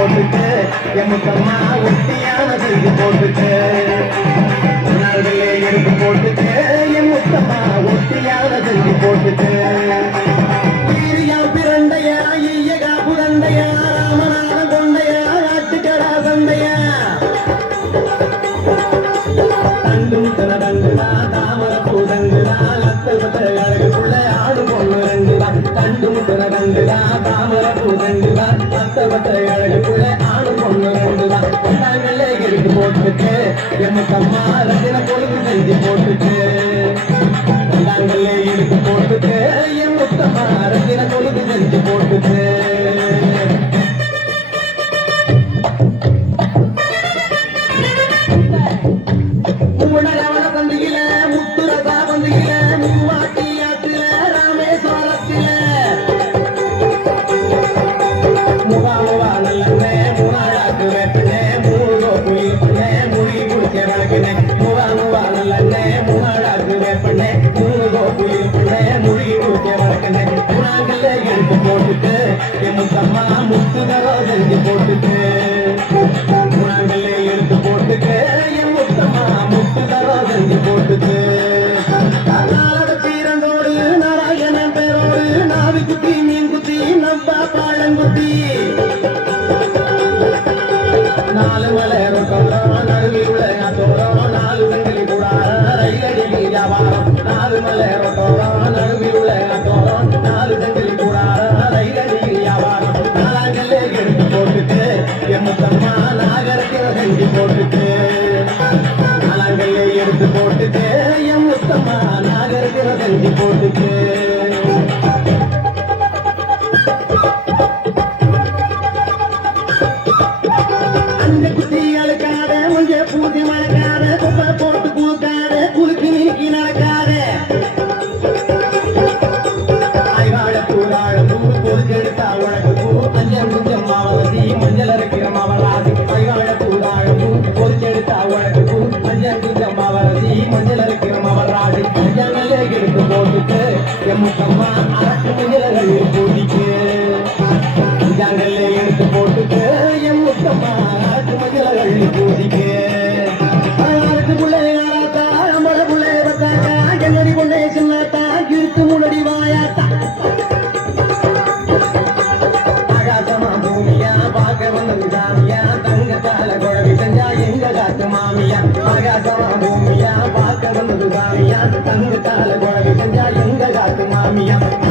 போட்டுட்டு எனக்கு அம்மா ஒட்டியான செஞ்சு போட்டுட்டு. உன்னாலே எடுத்து போட்டுட்டு என் முத்தம்மா ஒட்டியான செஞ்சு போட்டுட்டு. பிறந்தையா ஐயா புரந்தையா புரண்டையா ராமநாத கொண்டையா ஆட்டுக்கடா சந்தையா பொண்ணு ரெண்டுடா கொண்டாங்களே எடுத்து ரத்தின பொழுது போட்டுட்டு போட்டுட்டு வழக்கினே மூணாங்கல்ல எடுத்து போட்டுட்டு எமுக்கம்மா முத்துதரோ செஞ்சு போட்டுட்டு மூணாங்கல்ல எடுத்து போட்டுட்டு என் முத்தம்மா முத்துதரோ செஞ்சு போட்டுட்டு நாளோட நாராயணன் பேரோடு நாவி குத்தி மீன் குத்தி நம்பா பாழங்குத்தி நாலு மலை ரொட்டோரம் நடுவில் உள்ள நாலு வெங்கலி ரயிலடி வியாபாரம் நாலு மலை ரொட்டோரம் போட்டு தேயம் உத்தமா எம்மத்தம்மா போட்டு வந்தது சாமியா தங்கத்தால குழவி செஞ்சா எங்க காத்து மாமியா? ஆகாசமா பூமியா பார்க்க வந்தது சாமியா தங்கத்தால குழவி செஞ்சா காத்து